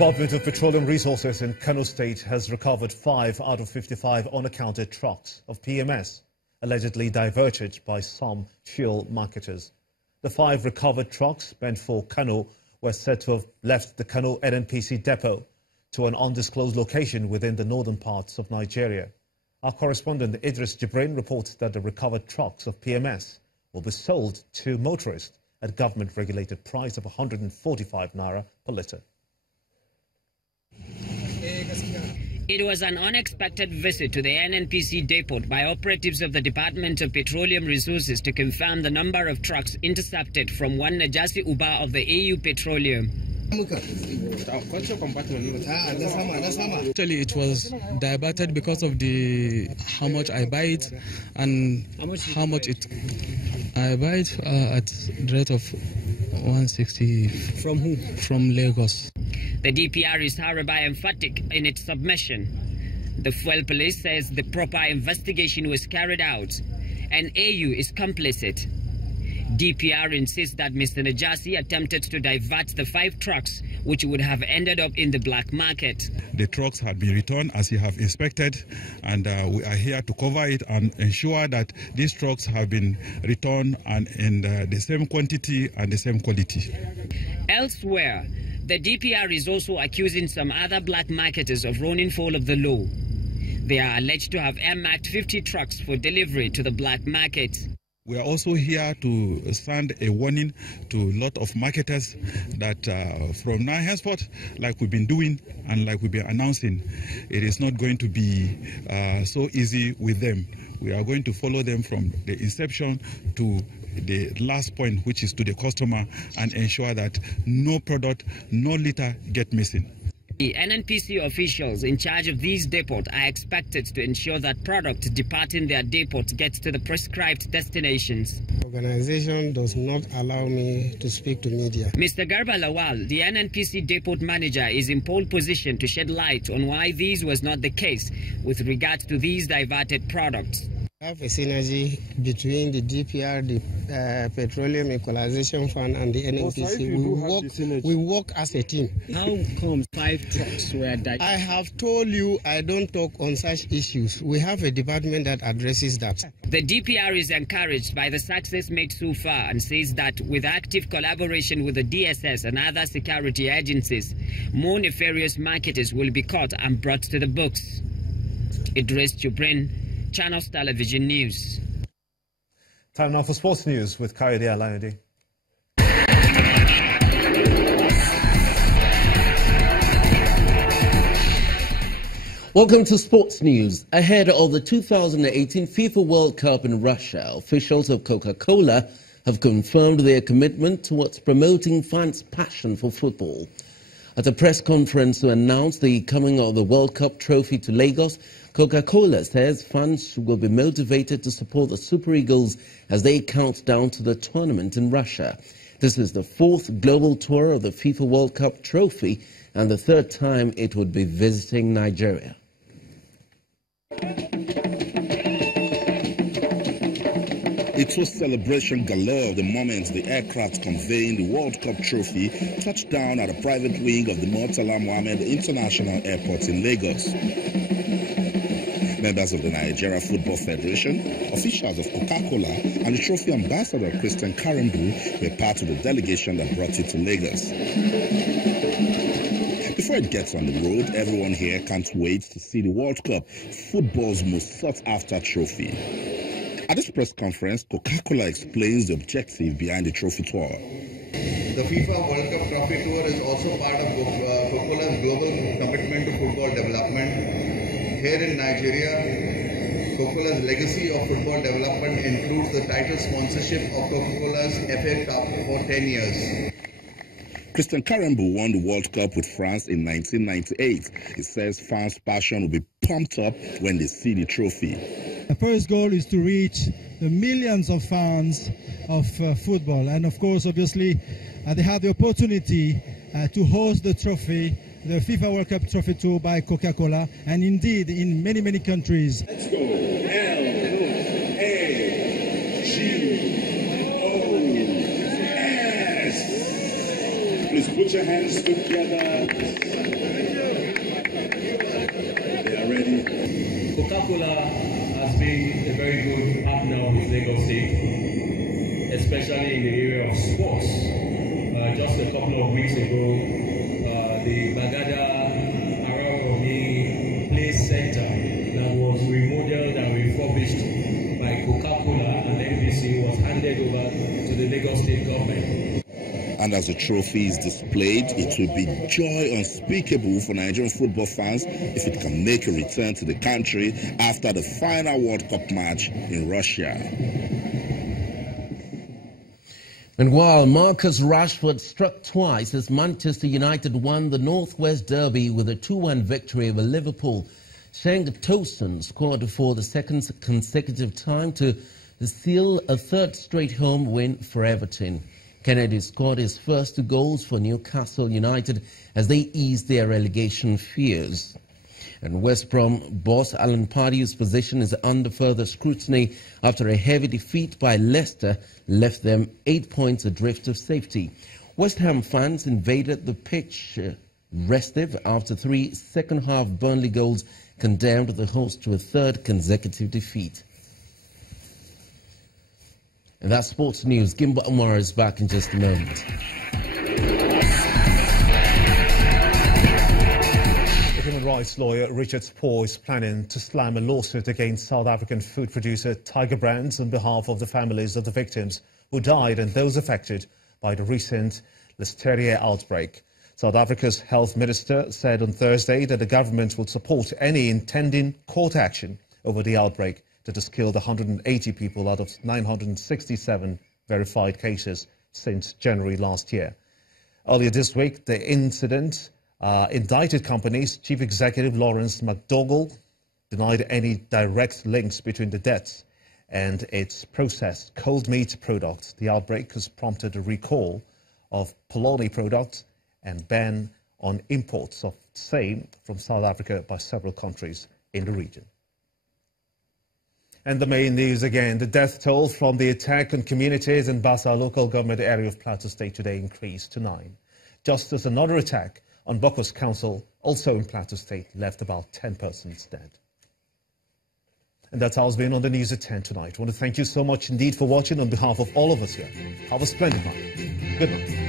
Department of Petroleum Resources in Kano State has recovered 5 out of 55 unaccounted trucks of PMS, allegedly diverted by some fuel marketers. The 5 recovered trucks meant for Kano were said to have left the Kano NNPC depot to an undisclosed location within the northern parts of Nigeria. Our correspondent Idris Jibrin reports that the recovered trucks of PMS will be sold to motorists at government-regulated price of 145 naira per litre. It was an unexpected visit to the NNPC depot by operatives of the Department of Petroleum Resources to confirm the number of trucks intercepted from one Najasi Uba of the AU Petroleum. Actually, it was diverted because of how much I buy it and how much I buy it at the rate of 160. From who? From Lagos. The DPR is however emphatic in its submission. The Fuel Police says the proper investigation was carried out and AU is complicit. DPR insists that Mr. Najasi attempted to divert the 5 trucks which would have ended up in the black market. The trucks had been returned as you have inspected, and we are here to cover it and ensure that these trucks have been returned and in the same quantity and the same quality. Elsewhere, the DPR is also accusing some other black marketers of running foul of the law. They are alleged to have earmarked 50 trucks for delivery to the black market. We are also here to send a warning to a lot of marketers that from now henceforth, like we've been doing and like we've been announcing, it is not going to be so easy with them. We are going to follow them from the inception to the last point, which is to the customer, and ensure that no product, no litter get missing. The NNPC officials in charge of these depots are expected to ensure that product departing their depot gets to the prescribed destinations. The organization does not allow me to speak to media. Mr. Garba Lawal, the NNPC depot manager, is in pole position to shed light on why this was not the case with regard to these diverted products. We have a synergy between the DPR, the Petroleum Equalization Fund, and the NNPC. We work as a team. How come 5 trucks were diverted? I have told you I don't talk on such issues. We have a department that addresses that. The DPR is encouraged by the success made so far and says that with active collaboration with the DSS and other security agencies, more nefarious marketers will be caught and brought to the books. Idris Jibrin, Channels Television News. Time now for sports news with Kayode Alayode. Welcome to Sports News. Ahead of the 2018 FIFA World Cup in Russia, officials of Coca-Cola have confirmed their commitment towards promoting fans' passion for football. At a press conference to announce the coming of the World Cup trophy to Lagos, Coca-Cola says fans will be motivated to support the Super Eagles as they count down to the tournament in Russia. This is the 4th global tour of the FIFA World Cup trophy and the 3rd time it would be visiting Nigeria. It was celebration galore the moment the aircraft conveying the World Cup trophy touched down at a private wing of the Murtala Mohammed International Airport in Lagos. Members of the Nigeria Football Federation, officials of Coca-Cola, and the trophy ambassador Christian Karimbu were part of the delegation that brought it to Lagos. Before it gets on the road, everyone here can't wait to see the World Cup, football's most sought-after trophy. At this press conference, Coca-Cola explains the objective behind the trophy tour. The FIFA World Cup Trophy Tour is also part of Coca-Cola's global commitment to football development. Here in Nigeria, Coca-Cola's legacy of football development includes the title sponsorship of Coca-Cola's FA Cup for 10 years. Christian Karimbu won the World Cup with France in 1998. He says fans' passion will be pumped up when they see the trophy. The first goal is to reach the millions of fans of football. And of course, obviously, they have the opportunity to host the trophy, the FIFA World Cup Trophy Tour by Coca-Cola, and indeed in many, many countries. Let's go. L-O-A-G-O-S. Please put your hands together. They are ready. Coca-Cola has been a very good partner with Lagos State, especially in the area of sports. Just a couple of weeks ago, the Bagada Araromi Play Center that was remodeled and refurbished by Coca-Cola and NBC was handed over to the Lagos State government. And as the trophy is displayed, it will be joy unspeakable for Nigerian football fans if it can make a return to the country after the final World Cup match in Russia. And while Marcus Rashford struck twice as Manchester United won the Northwest Derby with a 2-1 victory over Liverpool, Cenk Tosun scored for the second consecutive time to seal a third straight home win for Everton. Kennedy scored his first 2 goals for Newcastle United as they eased their relegation fears. And West Brom boss Alan Pardew's position is under further scrutiny after a heavy defeat by Leicester left them 8 points adrift of safety. West Ham fans invaded the pitch restive after 3 second-half Burnley goals condemned the host to a third consecutive defeat. And that's sports news. Gimba Umar is back in just a moment. Human rights lawyer Richard Spoor is planning to slam a lawsuit against South African food producer Tiger Brands on behalf of the families of the victims who died and those affected by the recent Listeria outbreak. South Africa's health minister said on Thursday that the government will support any intending court action over the outbreak that has killed 180 people out of 967 verified cases since January last year. Earlier this week, the incident indicted company's chief executive Lawrence McDougall denied any direct links between the deaths and its processed cold meat products. The outbreak has prompted a recall of polony products and ban on imports of same from South Africa by several countries in the region. And the main news again, the death toll from the attack on communities in Bassa local government area of Plateau State today increased to 9. Just as another attack on Bokos Council, also in Plateau State, left about 10 persons dead. And that's how it's been on the news at 10 tonight. I want to thank you so much indeed for watching on behalf of all of us here. Have a splendid night. Good night.